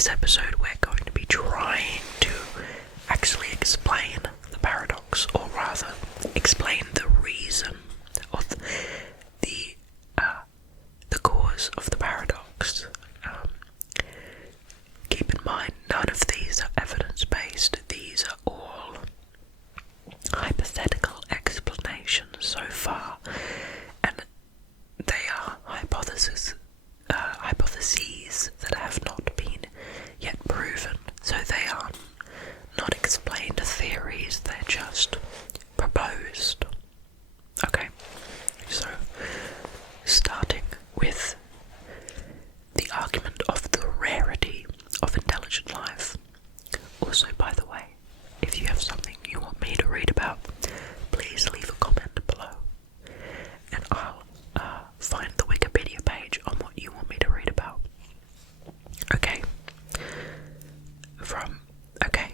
this episode we're going to be trying to actually explain the paradox, or rather explain the reason of the cause of the paradox. Keep in mind, none of these are evidence-based. These are all hypothetical explanations so far, and they are hypotheses that have not been yet proven. So they are not explained theories, they're just proposed. Okay, so starting with the argument of the rarity of intelligent life. Also, by the way, if you have something you want me to read about, please leave a comment below, and I'll find the Wikipedia page on what you want me to read about.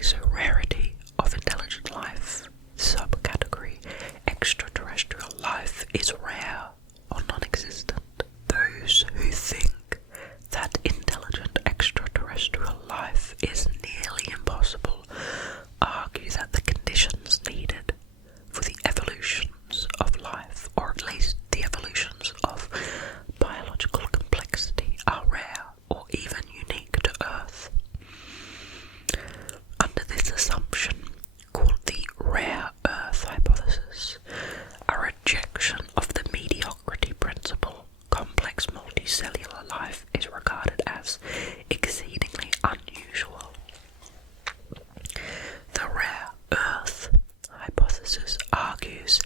So rarity of intelligent life, subcategory extraterrestrial life is rare or non-existent. Those who think that intelligent extraterrestrial life is nearly impossible argue that the conditions needed for the evolutions of life, or at least the evolutions of biological complexity, are rare or even unique to Earth. Under this assumption, called the rare Earth hypothesis, a rejection of the mediocrity principle, complex multicellular life is regarded as exceedingly unusual. The rare Earth hypothesis argues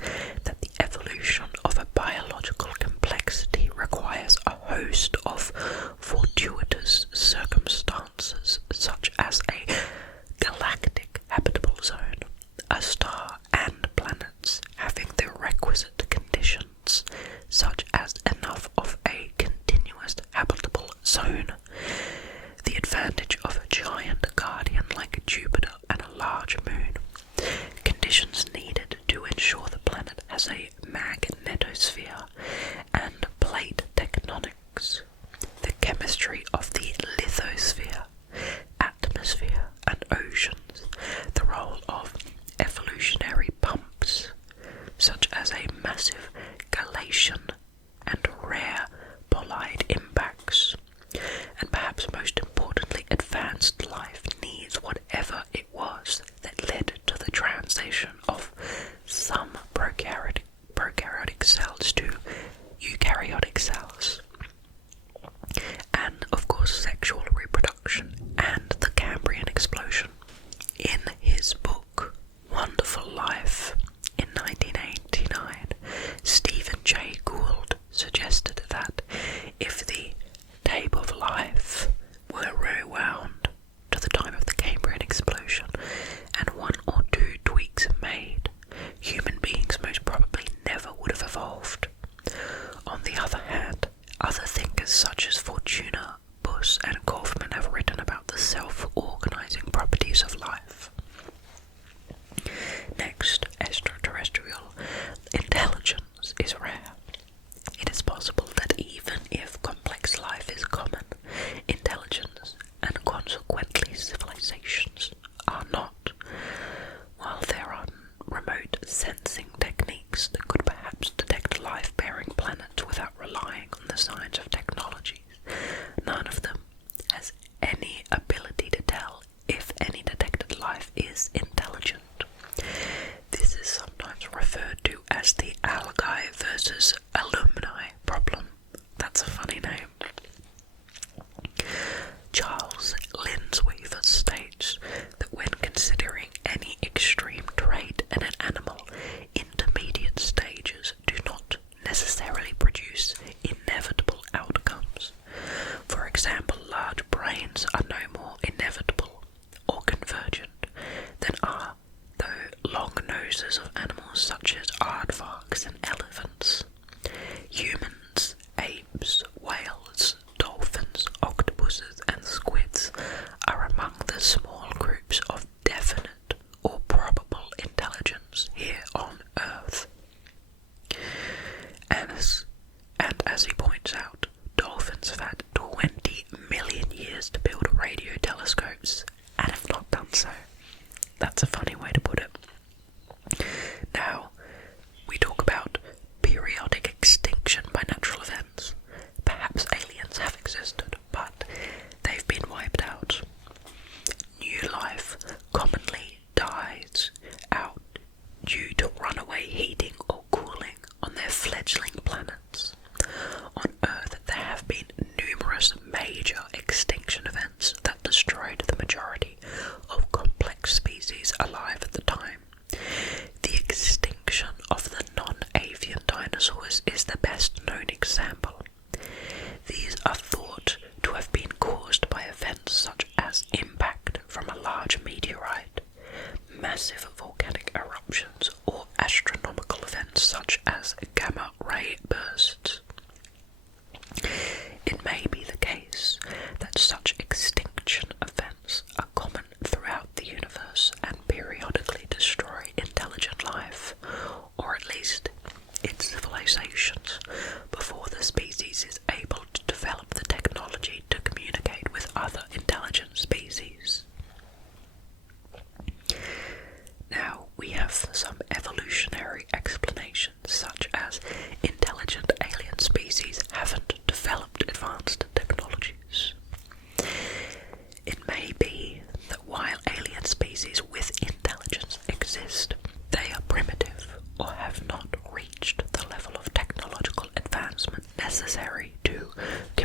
that the evolution of a biological complexity requires a host of fortuitous circumstances, such as a galactic habitable zone, a star and planets having the requisite conditions, such as enough of a continuous habitable zone, the advantage of a giant guardian like Jupiter and a large moon, conditions needed to ensure the planet has a magnetosphere and plate tectonics, the chemistry of the lithosphere, atmosphere and oceans, the role of evolutionary pumps, such as a massive glaciation and rare bolide impacts, and perhaps most importantly, advanced life needs whatever it was that led to the transition of some prokaryotic cells to eukaryotic cells, and of course sexual reproduction and the Cambrian explosion. In his book Wonderful Life in 1989, Stephen Jay Gould suggested that if the tape of life were rewound to the time of the Cambrian explosion and one or two tweaks made, human beings most probably never would have evolved. On the other hand, other thinkers such as Fortuna, Buss and Kaufman have written about the self-organizing properties of life. Next, extraterrestrial intelligence is rare. It is possible that even if complex life is common, intelligence and consequently civilizations are not. While there are remote sensing techniques that could perhaps detect life-bearing planets without relying on the signs of technologies, none of them has any ability to tell if any detected life is intelligent. This is sometimes referred to as the Algae versus Aluminium Problem. That's a funny name. Charles Linsweaver states that when considering any extreme trait in an animal, intermediate stages do not necessarily produce inevitable outcomes.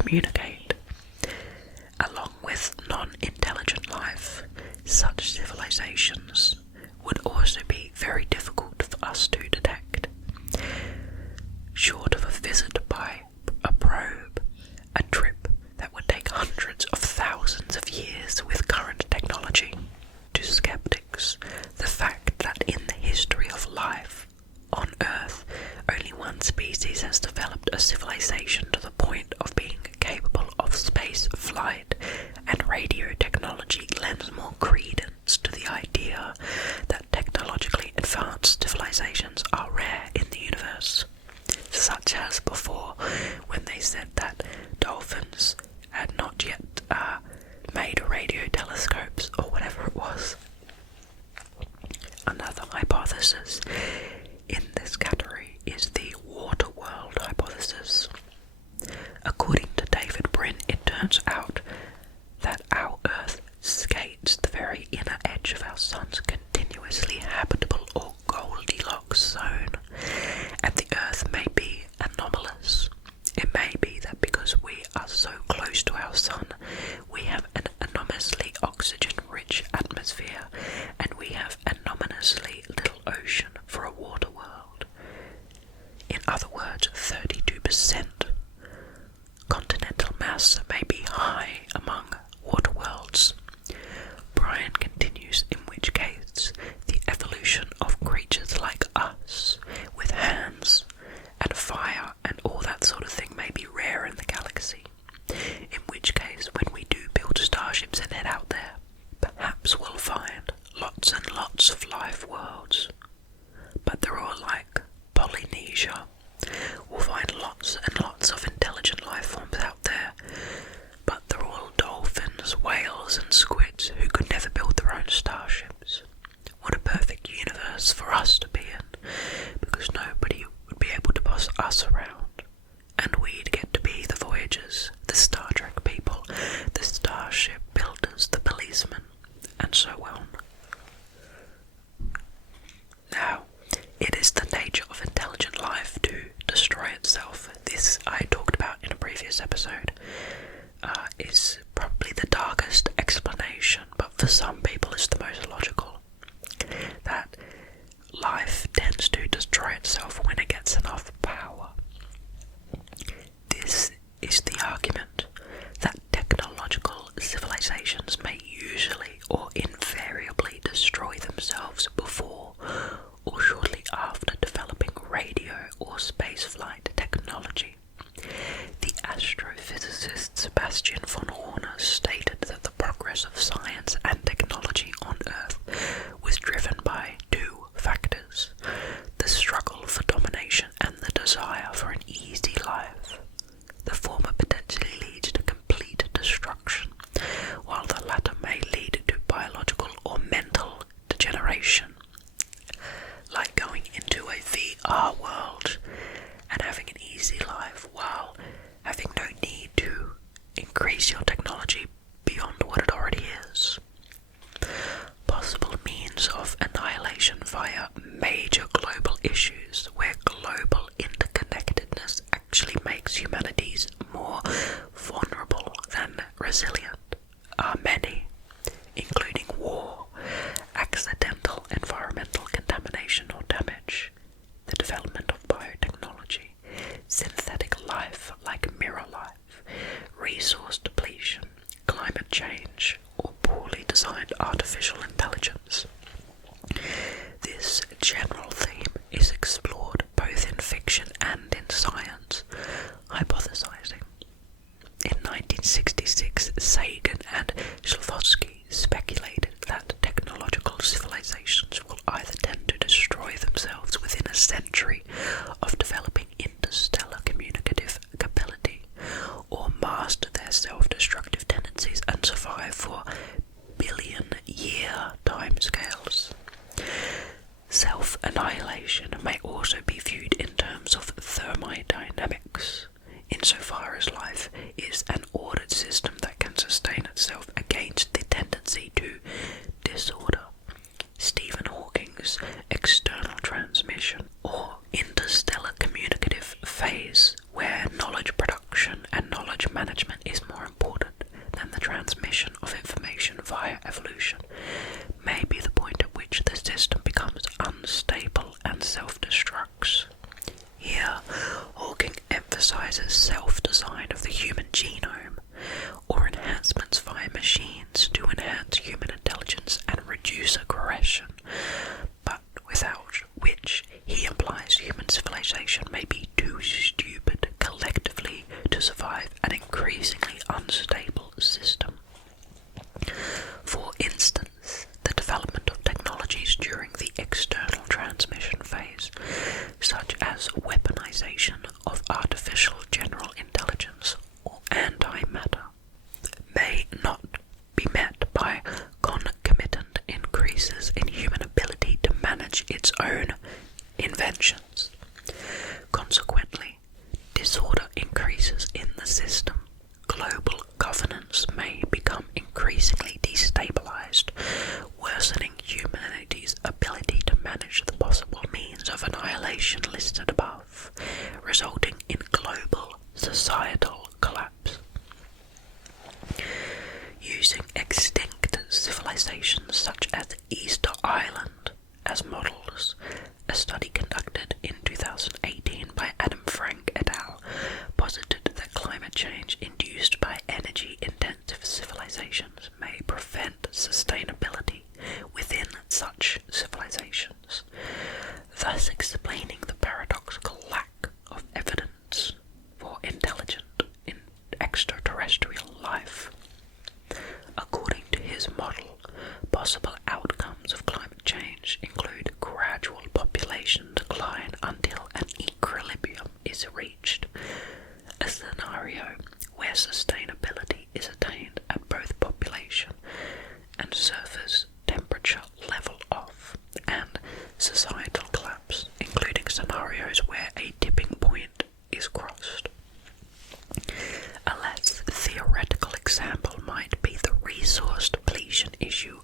communicate. Along with non-intelligent life, such civilizations would also be very difficult for us to detect. Short of a visit by a probe, a trip that would take hundreds of thousands of years with current technology. To skeptics, the fact that in the history of life on Earth, only one species has developed a civilization to the point of being capable of space flight and radio technology lends more credence to the idea that technologically advanced civilizations are rare in the universe, such as before when they said that dolphins had not yet made radio telescopes or whatever it was. Another hypothesis in this category is the water world hypothesis. According to David Brin, it turns out that our Earth skates the very inner edge of our Sun's continuously habitable or Goldilocks zone, and the Earth may be anomalous. It may be that because we are so close to our Sun, we have an enormously oxygen-rich atmosphere, and we have anomalously little ocean for a water world. In other words, 32% continental mass may be high among water worlds. Brian continues, in which case the evolution of creatures like us, with hands and fire and all that sort of thing, may be rare in the galaxy. In which case, when we do build starships and head out there, perhaps we'll find lots and lots of life worlds. But they're all like Polynesia. We'll find lots and lots of intelligent life forms out there, but they're all dolphins, whales and squids who could never build their own starships. What a perfect universe for us to be in, because nobody would be able to boss us around, and we'd get to be the Voyagers, the Star Trek people, the starship builders, the policemen, and so on. Now, it is the nature of intelligent life to destroy itself. This I talked about in a previous episode. Is probably the darkest explanation, but for some people it's the most logical. That life tends to destroy itself when it gets enough power. This is the argument that technological civilizations may usually or invariably destroy themselves before or shortly after developing radio or spaceflight technology. The astrophysicist Sebastian von Horner stated that the progress of science and technology on Earth was driven by two factors: the struggle for domination and the desire for an easy life. The former potentially leads to complete destruction, while the latter may lead to biological or mental degeneration. Like going into a VR world and having an easy life while having no need to increase your technology beyond what it already is. Possible means of annihilation via major global issues where global interconnectedness actually makes humanities more vulnerable than resilient are many, including war, accidental environmental contamination or damage, the development of biotechnology, synthetic life like mirror life, resource depletion, climate change, or poorly designed artificial intelligence. This general theme is explored both in fiction and in science, hypothesizing. In 1966, Sagan and Shklovsky speculated that technological civilizations will either tend to destroy themselves within a century of developing interstellar communicative ability, or master their self-destructive tendencies and survive for billion-year timescales. Self-annihilation may also be viewed in terms of thermodynamics, insofar as life is an ordered system that can sustain itself against the tendency to disorder. Stephen Hawking's external transmission or interstellar communicative phase, where knowledge production and knowledge management is more important than the transmission of information via evolution may be the point at which the system becomes unstable and self-destructs. Here, Hawking emphasizes self-design of the human genome, or enhancements via machines to enhance human intelligence and reduce aggression, but without which he implies human civilization may be too stupid collectively to survive an increasingly unstable system. For instance, the development of technologies during the external transmission phase, such as weaponization of artificial general intelligence or antimatter, may not be met by concomitant increases in human ability to manage its own inventions. Consequently, disorder increases in the system. Global governance may become increasingly destabilized, worsening humanity's ability to manage the possible means of annihilation listed above, resulting in global societal collapse. Using extinct civilizations such as Easter Island as models, a study conducted in 2018 by Adam Frank et al. Posited that climate change induced by energy-intensive civilizations may prevent sustainability within such civilizations, thus explaining the paradoxical lack of evidence for intelligent extraterrestrial life. According to his model, possible outcomes of climate change include gradual population decline until an equilibrium is reached, a scenario where sustainability is attained at both population and surface temperature level off, and societal collapse, including scenarios where a tipping point is crossed. A less theoretical example might be the resource depletion issue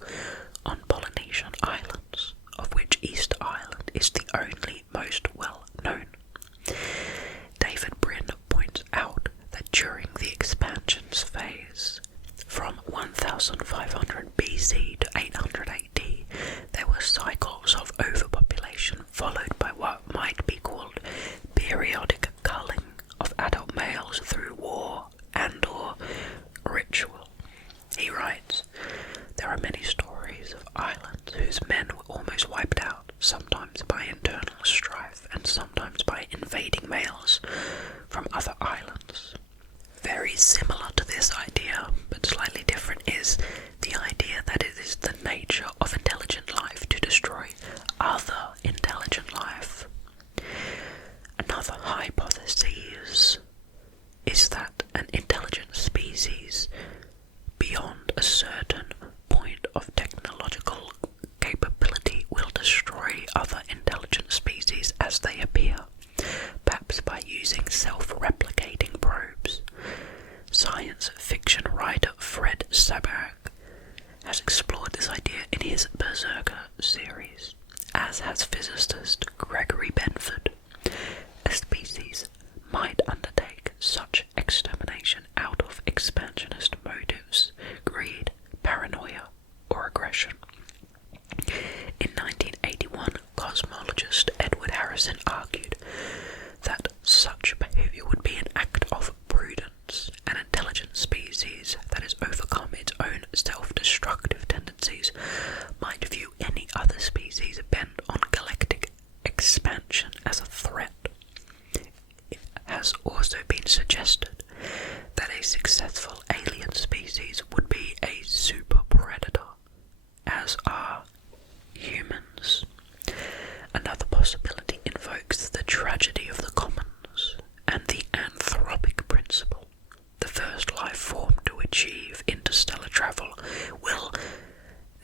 on Polynesian islands, of which Easter Island is the only most well known. David Brin points out that during the expansions phase, from 1500 BC to 800 AD, there were cycles of overpopulation followed by what might be called periodic culling of adult males through war and/or ritual. He writes, "There are many stories of islands whose men were almost wiped out, sometimes by internal strife and sometimes by invading males from other islands." Very similar to this idea, but slightly different, is the idea that it is the nature of intelligent life to destroy other intelligent life. Another hypothesis is that an intelligent species, beyond a certain point of technological capability, will destroy other intelligent species as they appear, perhaps by using self-replicating probes. Science fiction writer Fred Sabag has explored this idea in his Berserker series, as has physicist Gregory Benford. A species might undertake such extermination out of expansionist motives, greed, paranoia, or aggression. In 1981, cosmologist Edward Harrison argued that such behavior would be an act of prudence. An intelligent species that has overcome its own self-destructive tendencies might view any other species bent on galactic expansion as a threat. It has also been suggested that a successful alien species would be a super predator, as are humans. Another possibility invokes the tragedy of the commons and the anthropic principle. The first life form to achieve interstellar travel will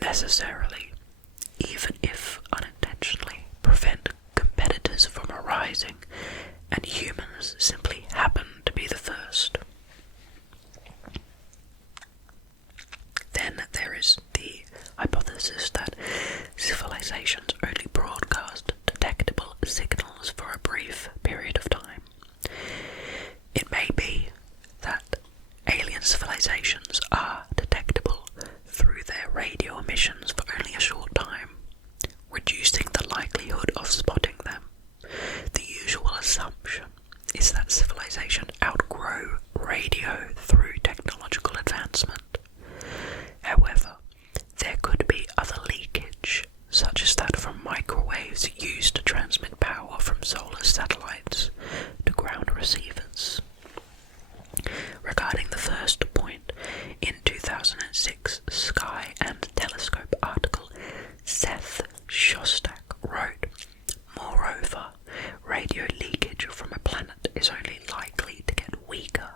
necessarily, even if unintentionally, prevent competitors from arising, and humans simply happen to be the first. Then there is the hypothesis that civilizations only broadcast detectable signals for a brief period of time. It may be that civilizations are detectable through their radio emissions for only a short time, reducing the likelihood of spotting them. The usual assumption is that civilization outgrow radio through technological advancement. However, there could be other leakage, such as that from microwaves used to transmit power from solar satellites to ground receivers. Regarding the first point, in 2006 Sky and Telescope article, Seth Shostak wrote, "Moreover, radio leakage from a planet is only likely to get weaker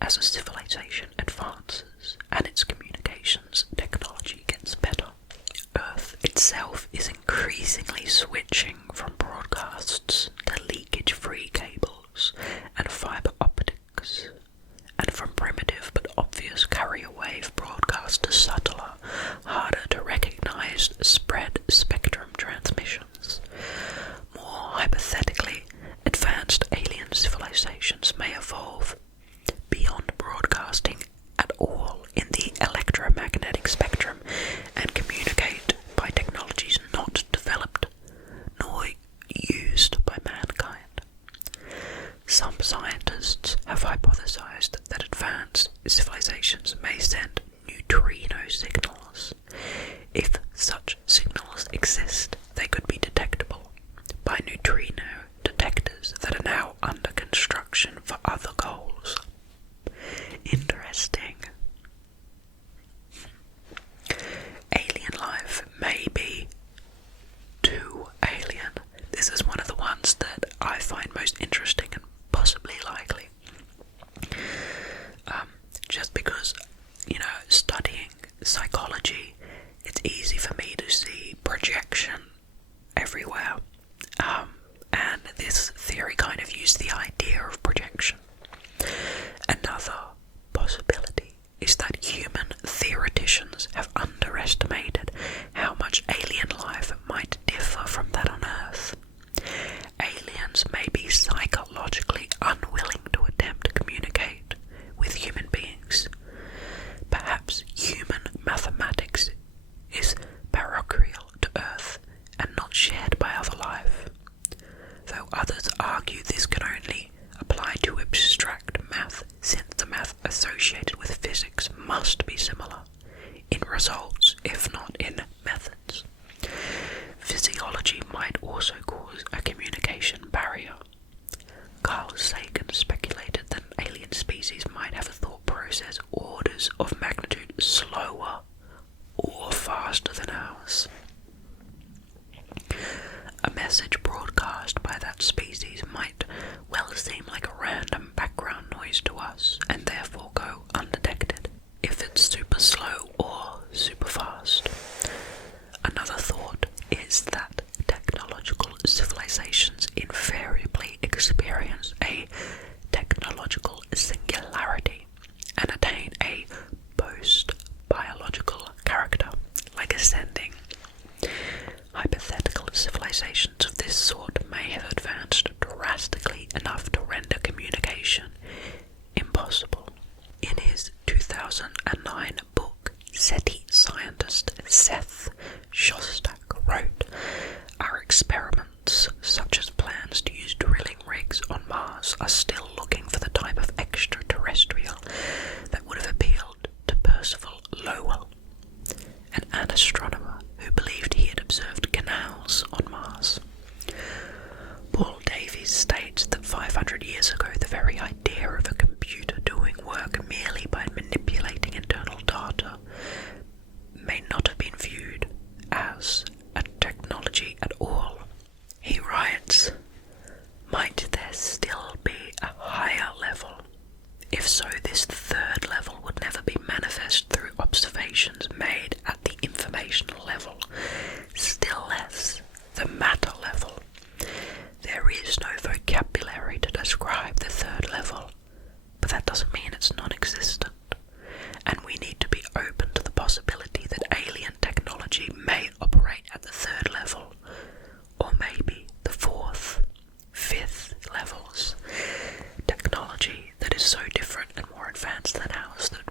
as a civilization advances and its communications technology gets better. Earth itself is increasingly switching from broadcasts to leakage-free cables and fiber optics, and from primitive but obvious carrier wave broadcast to subtler, harder to recognize spread spectrum transmissions. More hypothetically, advanced alien civilizations may evolve beyond broadcasting at all in the electromagnetic spectrum and communicate by technologies not developed nor used by mankind. Some scientists have hypothesized that advanced civilizations may send neutrino signals. If such signals exist, they could be detectable by neutrino detectors that are now under construction for other goals." Interesting. Alien life may be too alien. This is one of the ones that I find most interesting and possibly likely. Just because, studying psychology, it's easy for me to see projection everywhere. And this theory kind of used the idea of projection. Another possibility is that human theoreticians have underestimated how much alien life might differ from that on Earth. Aliens may be psychologically unwilling to attempt to communicate with human beings. Perhaps human mathematics is parochial to Earth and not shared by other life, though others argue this can only apply to abstract math, since the math associated with physics must be similar in results, if not in methods. Physiology might also cause a communication barrier. Carl Sagan speculated that an alien species might have a thought process orders of magnitude slower or faster than ours. A message broadcast by that species might well seem like a random background noise to us and therefore go undetected if it's super slow or super fast. Another thought is that technological civilizations invariably experience a technological singularity and attain a post-biological character, like ascending. Hypothetical civilizations of this sort may have advanced drastically enough to render communication impossible. In his 2009 book, SETI scientist Seth Shostak wrote, "Our experiments, such as plans to use drilling rigs on Mars, are still looking for the type of extraterrestrial that would have appealed to Percival Lowell, an astronomer who believed he had observed canals on Mars." Paul Davies states that 500 years ago the very idea of a computer doing work merely by manipulating internal data may not have been viewed as a technology at all. He writes, "Might there still be a higher level? If so, this third level would never be manifest through observations made at the informational level, still less the matter level. There is no vocabulary to describe the third level, but that doesn't mean it's non-existent, and we need to be open to the possibility that alien technology may operate at the third level, or maybe the fourth, fifth levels. Technology that is so different and more advanced than ours that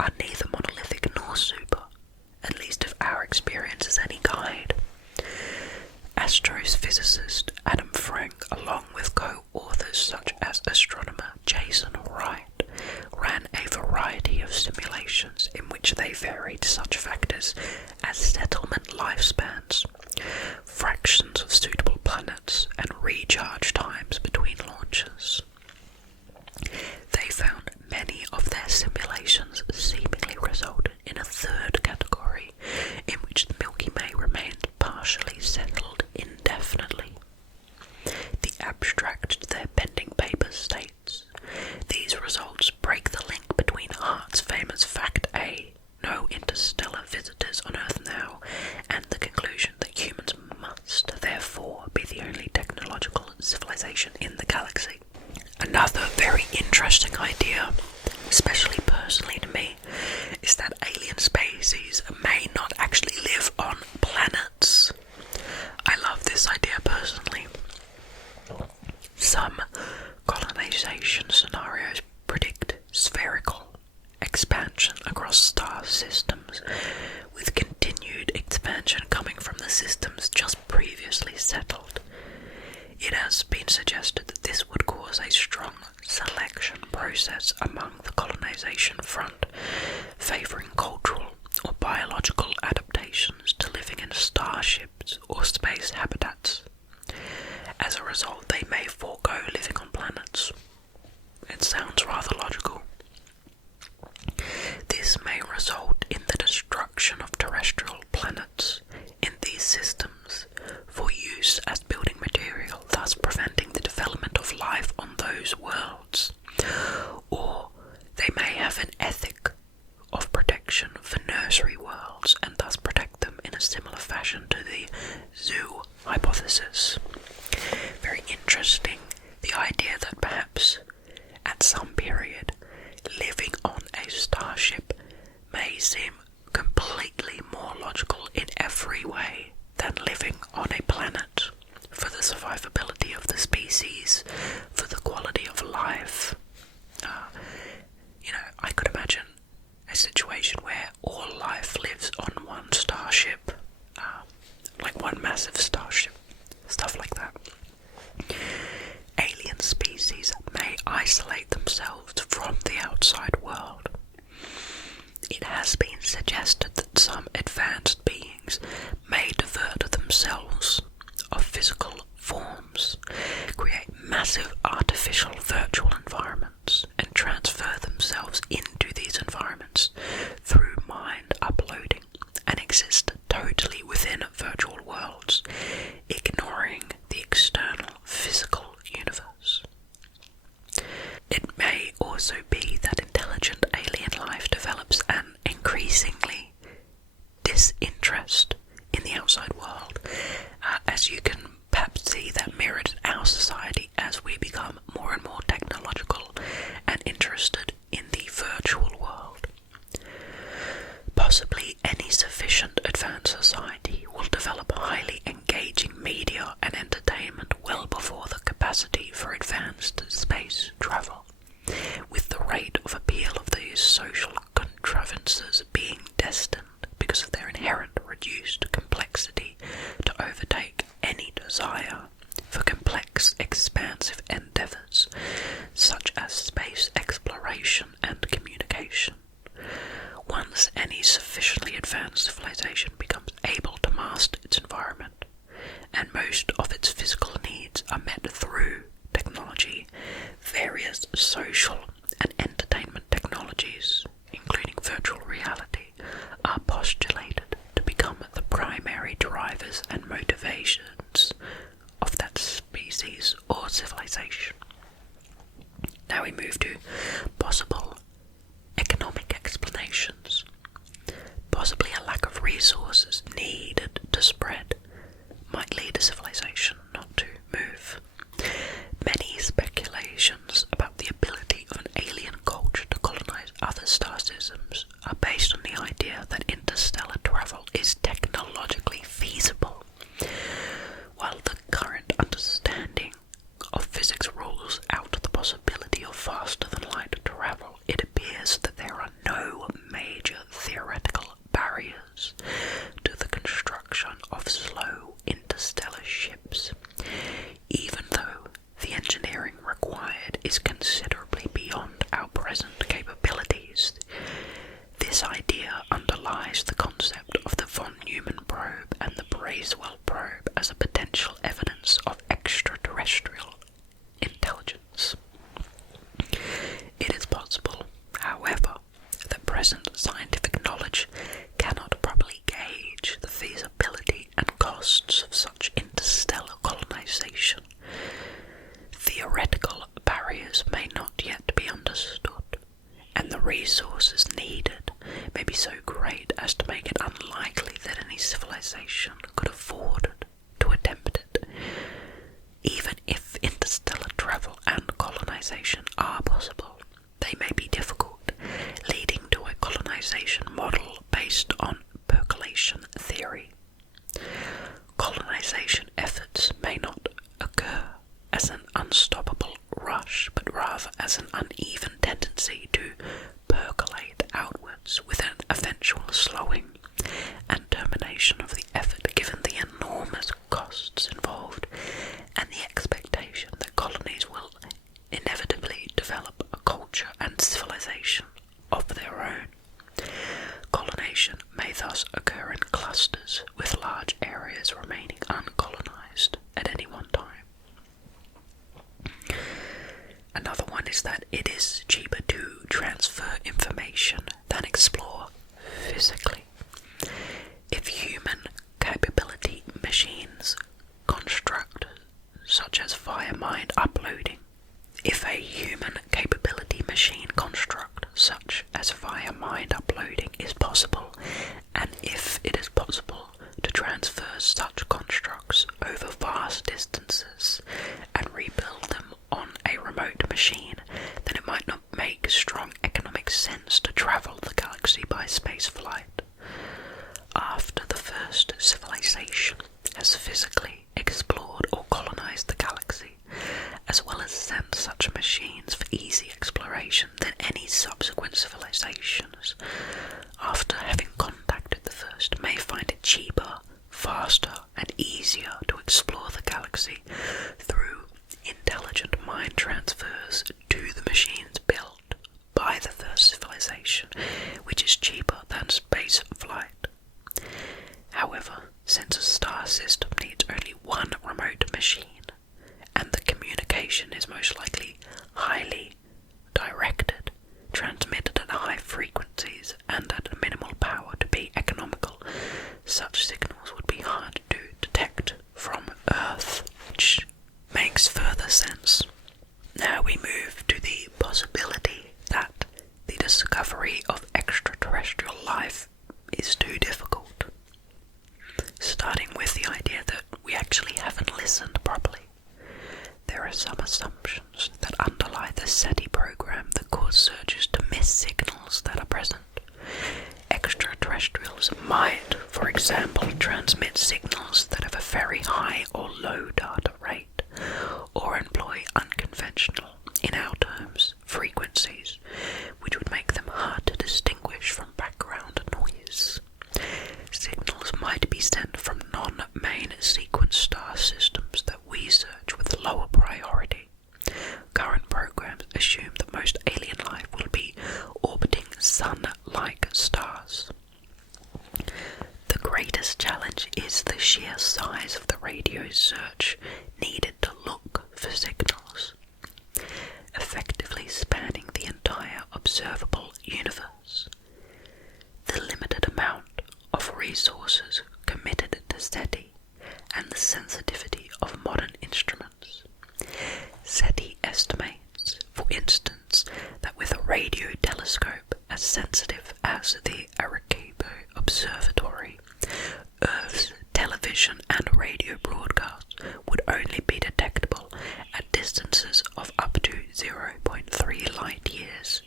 are neither monolithic nor super, at least if our experience is any guide. Astrophysicist Adam Frank, along with co-authors such as astronomer Jason Wright, ran a variety of simulations in which they varied such factors as settlement lifespans, fractions of suitable planets, and recharge times between launches. They found many of their simulations seemingly resulted in a third category, in which the Milky Way remained partially settled indefinitely. The abstract to their pending paper states, "These results break the link between Hart's famous fact A, no interstellar visitors on Earth now, and the conclusion that humans must therefore be the only technological civilization in the galaxy." Another very interesting idea, especially personally to me, is that alien species may not actually live on planets. I love this idea personally. Some colonization scenarios predict spherical expansion across star systems, with continued expansion coming from the systems just previously settled. It has been suggested that this would cause a strong selection process among the colonization front, favouring cultural or biological adaptations to living in starships or space habitats. As a result, they may forego living on planets. It sounds rather logical. This may result in the destruction of terrestrial planets in these systems for use as building material, thus preventing the development of life on those worlds. Or they may have an ethic of protection for nursery worlds and thus protect them in a similar fashion to the zoo hypothesis. Very interesting, the idea that perhaps at some period living on a starship may seem completely more logical in every way than living on a planet, for the survivability of the species, for the quality of life. I could imagine a situation where all life lives on one starship, like one massive starship, stuff like that. Alien species may isolate themselves from the outside world. It has been suggested that some advanced beings may divert themselves of physical forms, create massive artificial virtual environments, and transfer themselves into these environments through mind uploading, and exist totally within virtual worlds, ignoring the external physical universe. It may also be that intelligent alien life develops an increasingly disinterest in the outside world, as you can perhaps see that mirrored in our society as we become more and more technological and interested in the virtual world. Possibly any sufficient advanced society will develop highly engaging media and entertainment well before the capacity for advanced space travel, with the rate of appeal of these social contrivances being destined, because of their inherent reduced complexity, to overtake any desire for complex, expansive endeavours, such as space exploration and communication. Once any sufficiently advanced civilization becomes able to master its environment, and most of its physical needs are met through technology, various social and entertainment technologies, including virtual reality, are postulated to become the primary drivers and motivations of that species or civilization. Now we move to possible economic explanations. Possibly a lack of resources needed to spread might lead to civilization. as to make it unlikely that any civilization could afford to attempt it. Even if interstellar travel and colonization are possible, they may be difficult, leading to a colonization model based on percolation theory. Colonization efforts may not occur as an unstoppable rush, but rather as an uneven tendency to percolate outwards with an eventual slowing and termination of the effort, given the enormous costs involved and the expectation that colonies will inevitably develop a culture and civilization of their own. Colonization may thus occur in clusters, with large areas remaining uncolonized at any one time. Another one is that it is cheaper to transfer information than explore physically. If human capability machines construct, such as via mind uploading, if a human capability machine construct such as via mind uploading is possible, and if it is possible to transfer such constructs over vast distances and rebuild them on a remote machine, then it might not make strong economic sense to travel the galaxy by space flight. After the first civilization has physically explored or colonized the galaxy, as well as sent such machines for easy exploration, then any subsequent civilizations, after having contacted the first, may find it cheaper, faster, and easier to explore the galaxy through intelligent mind transfers to the machines built by the first civilization, which is cheaper than space flight. However, since a star system needs only one remote machine, and the communication is most likely highly directed, transmitted at high frequencies and at minimal power to be economical, such signals would be hard to detect from Earth, which makes further sense. Now we move to the possibility that the discovery of extraterrestrial life is too difficult, starting with the idea that we actually haven't listened properly. There are some assumptions that underlie the SETI program that cause searchers to miss signals that are present. Extraterrestrials might, for example, transmit signals that have a very high or low data rate, or employ unconventional, in our terms, frequencies, which would make them hard to distinguish from background noise. Signals might be sent from non-main sequence star systems that we search with lower priority. Current programs assume that most alien life will be orbiting sun-like stars. The greatest challenge is the sheer size of the radio search needed to look for signals, effectively spanning the entire observable universe. The limited amount of resources committed to SETI and the sensitivity of modern instruments. SETI estimates, for instance, that with a radio telescope as sensitive as the Arecibo Observatory, Earth's television and radio broadcasts would only be detectable at distances of up to 0.3 light years,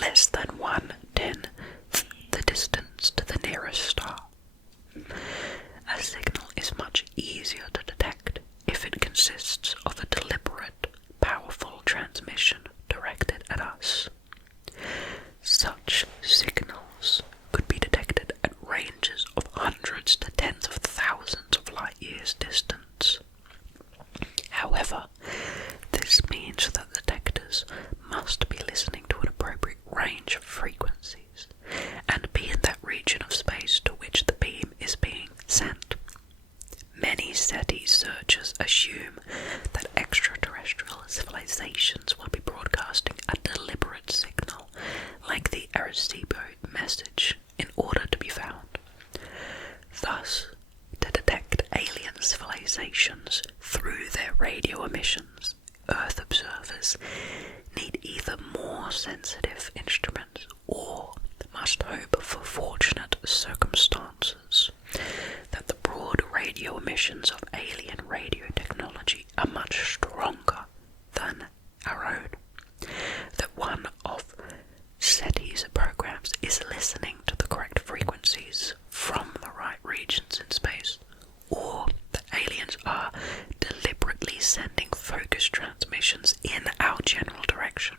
less than 1/10th the distance to the nearest star. A signal is much easier to detect if it consists of a deliberate, powerful transmission directed at us. Such signals could be detected at ranges of hundreds to tens of thousands of light years distance. However, this means that detectors must be listening to an appropriate range of frequencies and be in that region of space to which the beam is being sent. Many SETI searchers assume that extraterrestrial civilizations will be broadcasting a deliberate signal like the Arecibo message in order to be found. Thus, to detect alien civilizations through their radio emissions, Earth observers need either more sensitive instruments or must hope for fortunate circumstances listening to the correct frequencies from the right regions in space, or that aliens are deliberately sending focused transmissions in our general direction.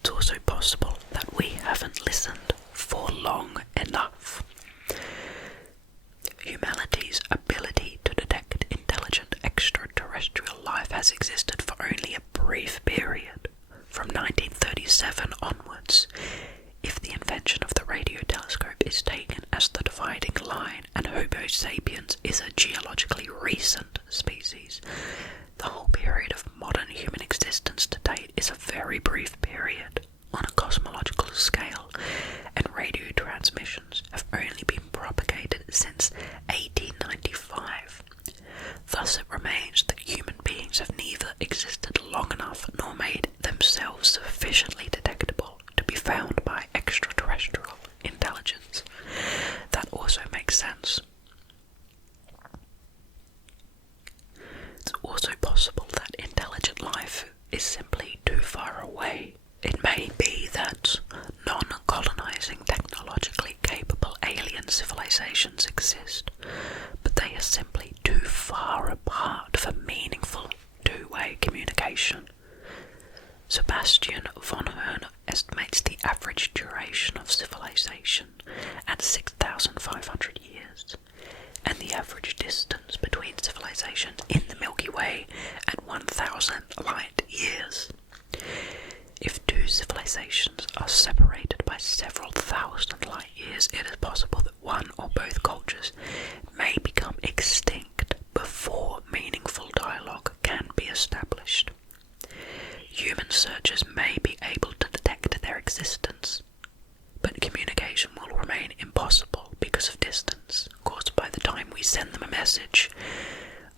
It's also possible that we haven't listened for long enough. Humanity's ability to detect intelligent extraterrestrial life has existed for only a brief period, from 1937 onwards. If the invention of the radio telescope is taken as the dividing line and Homo sapiens is a geologically recent species, the whole period of modern human existence to date is a very brief period on a cosmological scale, and radio transmissions have only been propagated since 1895. Thus it remains that human beings have neither existed long enough nor made themselves sufficiently detectable to be found by extraterrestrial intelligence. That also makes sense. It's also possible that intelligent life is simply too far away. It may be that non-colonizing, technologically capable alien civilizations exist, but they are simply too far apart for meaningful two-way communication. Sebastian von Hörn estimates the average duration of civilization at 6,500 years, and the average distance between civilizations in the Milky Way at 1,000 light years. If two civilizations are separated by several thousand light years, it is possible that one or both cultures may become extinct before meaningful dialogue can be established. Human searchers may be able to detect their existence, but communication will remain impossible because of distance caused by the time we send them a message.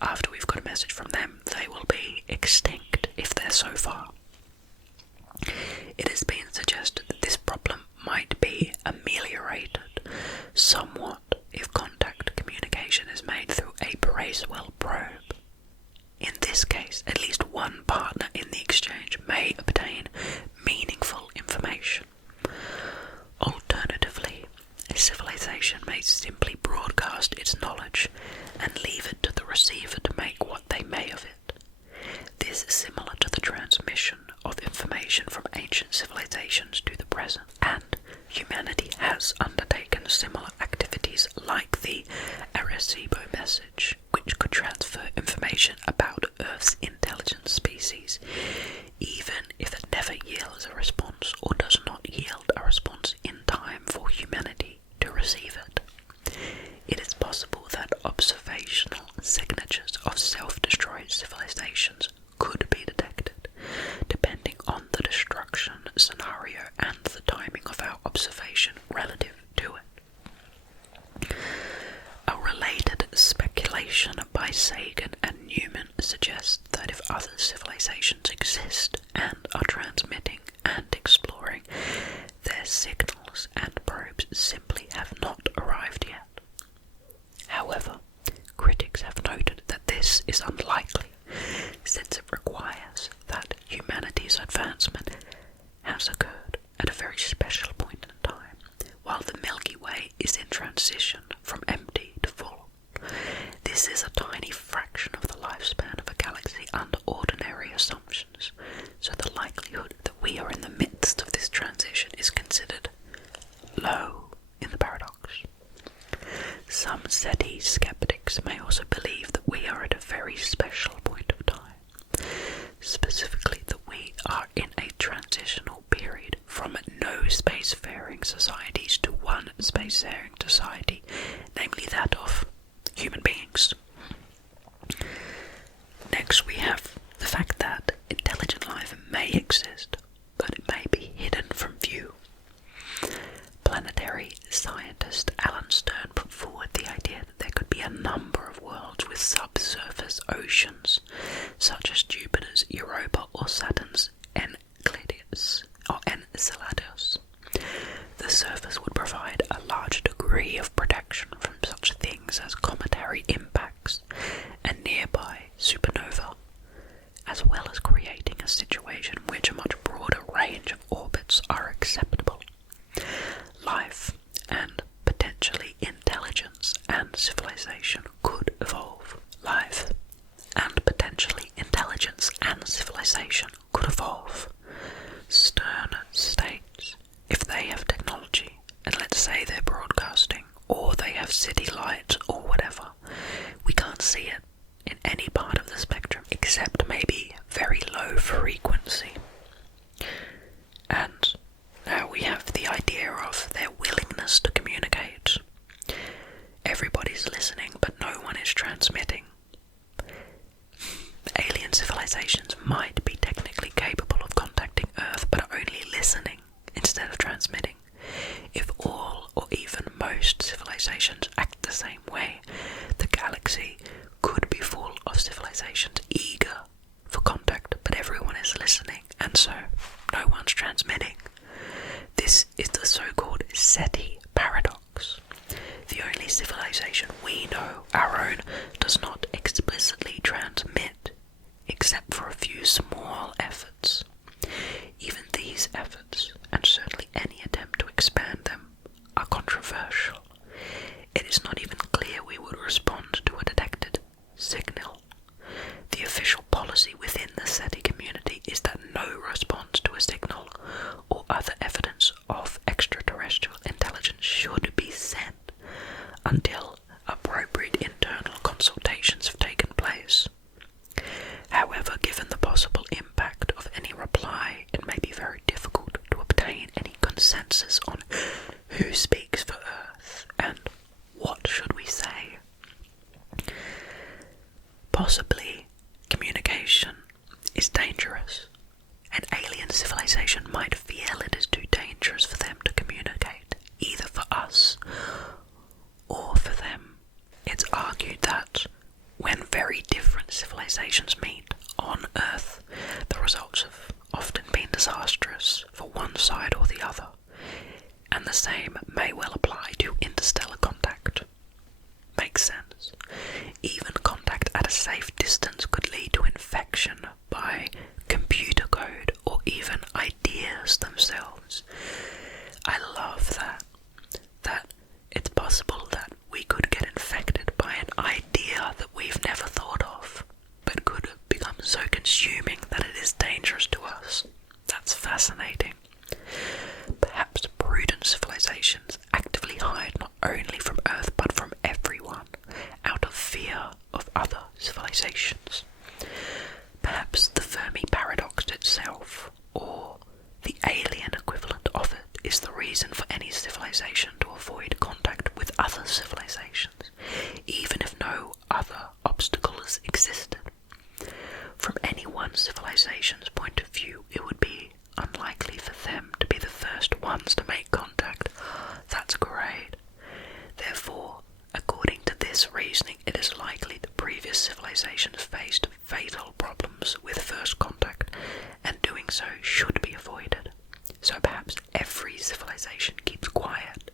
After we've got a message from them, they will be extinct if they're so far. It has been suggested that this problem might be ameliorated somewhat if contact communication is made through a Bracewell probe. In this case, at least one partner in the exchange may obtain meaningful information. Alternatively, a civilization may simply broadcast its knowledge and leave it to the receiver to make what they may of it. This is similar to the transmission of information from ancient civilizations to the present, and humanity has undertaken similar activities like the Arecibo message, which could transfer information about Earth's intelligent species, even if it never yields a response or does not yield a response in time for humanity to receive it. It is possible that observational signatures of self-destroyed civilizations could be detected, depending on the destruction scenario and the timing of our observation relative to it. A related speculation by Sagan and Newman suggests that if other civilizations exist and are transmitting and exploring, their signals and probes simply have not arrived yet. However, critics have noted that this is unlikely, since it requires that humanity's advancement has occurred at a very special point in time, while the Milky Way is in transition from empty to full. This is a tiny fraction of the lifespan of a galaxy under ordinary assumptions, so the likelihood that we are in the midst of this transition is considered low in the paradox. Some SETI skeptics may also believe that we are at a very special point of time, specifically that we are in a transitional period from no spacefaring societies to one spacefaring society, namely that of human beings. Next we have the fact that intelligent life may exist, but it may be hidden from view. Planetary scientist Alan Stern put forward the idea that there could be a number of worlds with subsurface oceans, such as Jupiter's Europa or Saturn's Enceladus. The surface would provide a large degree of protection from such things as cometary impacts and nearby supernova, as well as creating a situation in which a much broader range of orbits are acceptable. life and potentially intelligence and civilization could evolve. Life and potentially intelligence and civilization could evolve. Stern states, if they have technology, and let's say they're broadcasting, or they have city lights, or whatever, we can't see it in any part of the spectrum, except maybe very low frequency. And now we have the idea of their willingness to communicate. Everybody's listening, but no one is transmitting. Alien civilizations might be technically capable of contacting Earth, but are only listening instead of transmitting. If all or even most civilizations act the same way, the galaxy could be full of civilizations eager for contact, but everyone is listening, and so no one's transmitting. This is the so-called Fermi Paradox. The only civilization we know, our own, does not explicitly transmit, except for a few small efforts. Even these efforts, and certainly any attempt to expand them, are controversial. It is not even clear we would respond to a detected signal. The official policy within the SETI community is that no response to a signal or other evidence of extraterrestrial intelligence should be sent until appropriate internal consultations have taken place. However, given the possible impact of any reply, it may be very difficult to obtain any consensus on who speaks for Earth and what should we say. Possibly, communication is dangerous. An alien civilization might feel it is too dangerous for them to communicate, either for us or for them. It's argued that when very different civilizations meet on Earth, the results have often been disastrous for one side or the other, and the same may well apply to interstellar contact. Makes sense. Even contact at a safe distance could lead to infection by computer code or even ideas themselves. I love that it's possible that we could get infected by an idea that we've never thought of, but could become so consuming that it is dangerous to us. That's fascinating. Perhaps prudent civilizations actively hide not only from Earth but from everyone, out of fear of other civilizations. Perhaps the Fermi Paradox itself, or the alien equivalent of it, is the reason for any civilization to avoid contact with other civilizations, even if no other obstacles existed. From any one civilization's point of view, it would be unlikely for them to be the first ones to make contact. That's great. Therefore, according to this reasoning, it is likely that previous civilizations faced fatal problems with first contact, and doing so should be avoided. So perhaps every civilization keeps quiet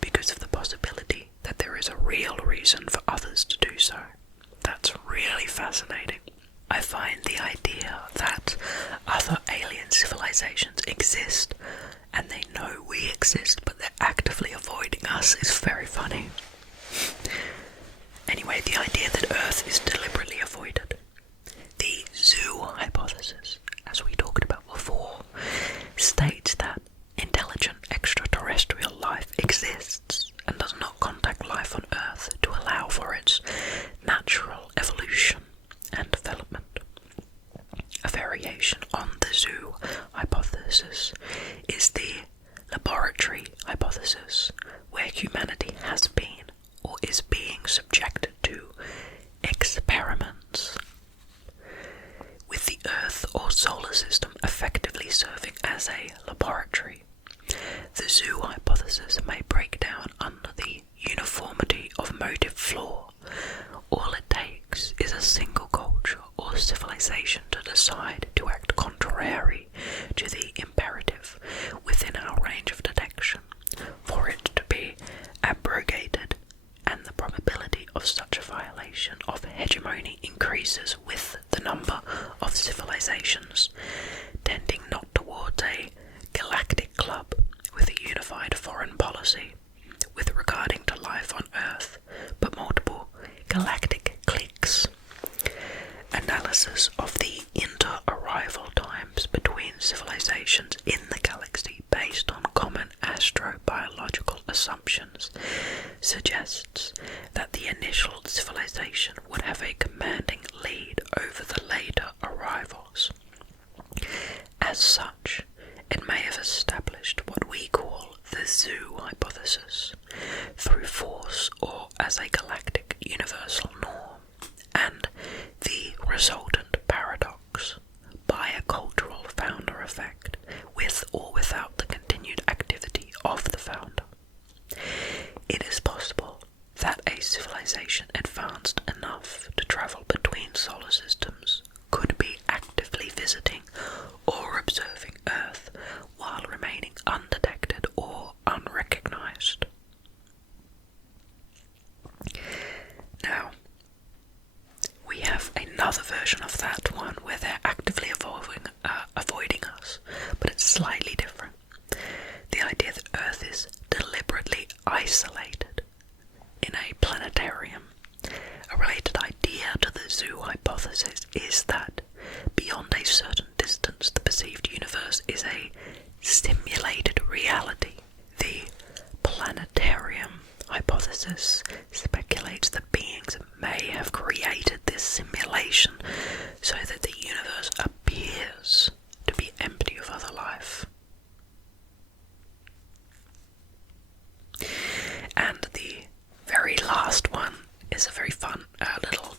because of the possibility that there is a real reason for others to do so. That's really fascinating. I find the idea that other alien civilizations exist and they know we exist but they're actively avoiding us is very funny. Anyway, the idea that Earth is deliberately avoided. The zoo hypothesis, as we talked about before, states that intelligent extraterrestrial life exists and does not contact life on Earth to allow for its natural evolution and development. A variation on the zoo hypothesis is the laboratory hypothesis, where humanity has been or is being subjected to experiments, with the Earth or solar system effectively serving as a laboratory. The zoo hypothesis may break down under the uniformity of motive flaw. All it takes is a single culture or civilization to decide to act contrary to the imperative within our range of detection for it to be abrogated, and the probability of such a violation of hegemony increases with the number of civilizations, tending not towards a galactic club with a unified foreign policy controversy with regarding to life on Earth, but multiple galactic cliques. Analysis of the inter-arrival times between civilizations in the galaxy based on common astrobiological assumptions suggests that the initial civilization would have a commanding lead over the later arrivals. As such, it may have established what we call the zoo hypothesis through force or as a galactic universal norm, and the resultant paradox by a cultural founder effect with or without the continued activity of the founder. It is possible that a civilization advanced enough to travel between solar systems could be actively visiting or observing Earth while remaining undetected or unrecognized. Now, we have another version of that one where they're actively avoiding us, but it's slightly different. The idea that Earth is deliberately isolated in a planetarium. A related idea to the zoo hypothesis is that beyond a certain distance, the perceived universe is a simulated reality. The planetarium hypothesis speculates that beings may have created this simulation so that the universe appears to be empty of other life. And the very last one is a very fun little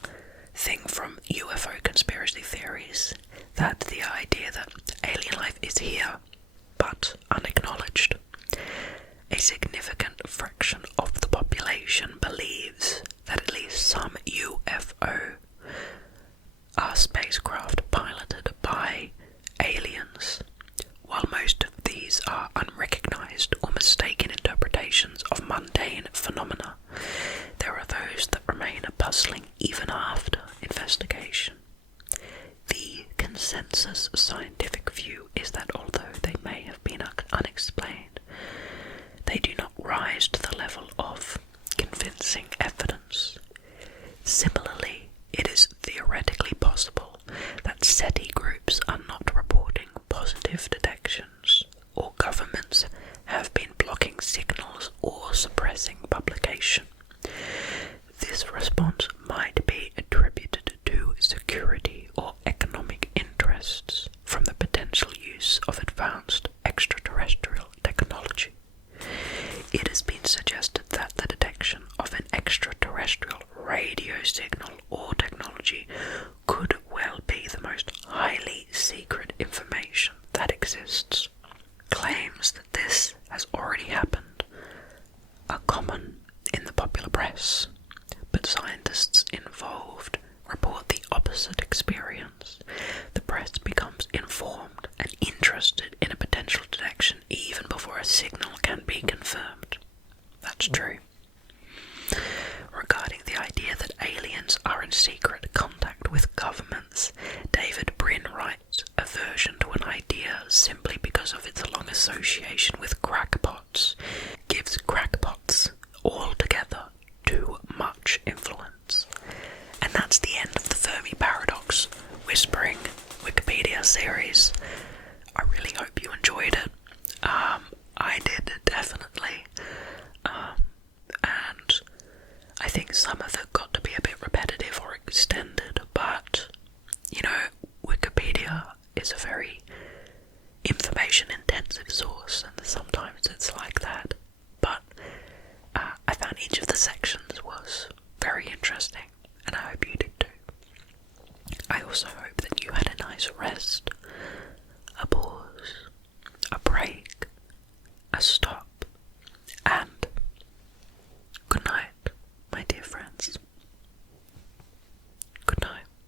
thing from UFO conspiracy theories, that the idea that alien life is here but unacknowledged. A significant fraction of the population believes that at least some UFO are spacecraft piloted by aliens, while most of these are unrecognized or mistaken interpretations of mundane phenomena. There are those that remain puzzling even after investigation. The consensus scientific view is that although they may have been unexplained, they do not rise to the level of convincing evidence. Similarly, it is theoretically possible that SETI groups are not reporting positive detections, or governments have been blocking signals or suppressing publication. This response might be attributed to security or economic interests from the potential use of advanced extraterrestrial technology. It has been suggested that the detection of an extraterrestrial radio signal or technology could well be the most highly secret information that exists. Claims that this has already happened are common in the popular press, but scientists involved report the opposite experience. The press becomes informed and interested in a potential detection even before a signal can be confirmed. That's true. Regarding the idea that aliens are in secret contact with governments, David Brin writes, aversion to an idea simply because of its long association with crackpots gives crackpots altogether too much influence. And that's the end of the Fermi Paradox Whispering Wikipedia series. I really hope you enjoyed it. I did, definitely. And I think some of it got to be a bit repetitive or extended, but, you know, Wikipedia is a very information-intensive source, and sometimes it's like that. But I found each of the sections was very interesting, and I hope you did too. I also hope that you had a nice rest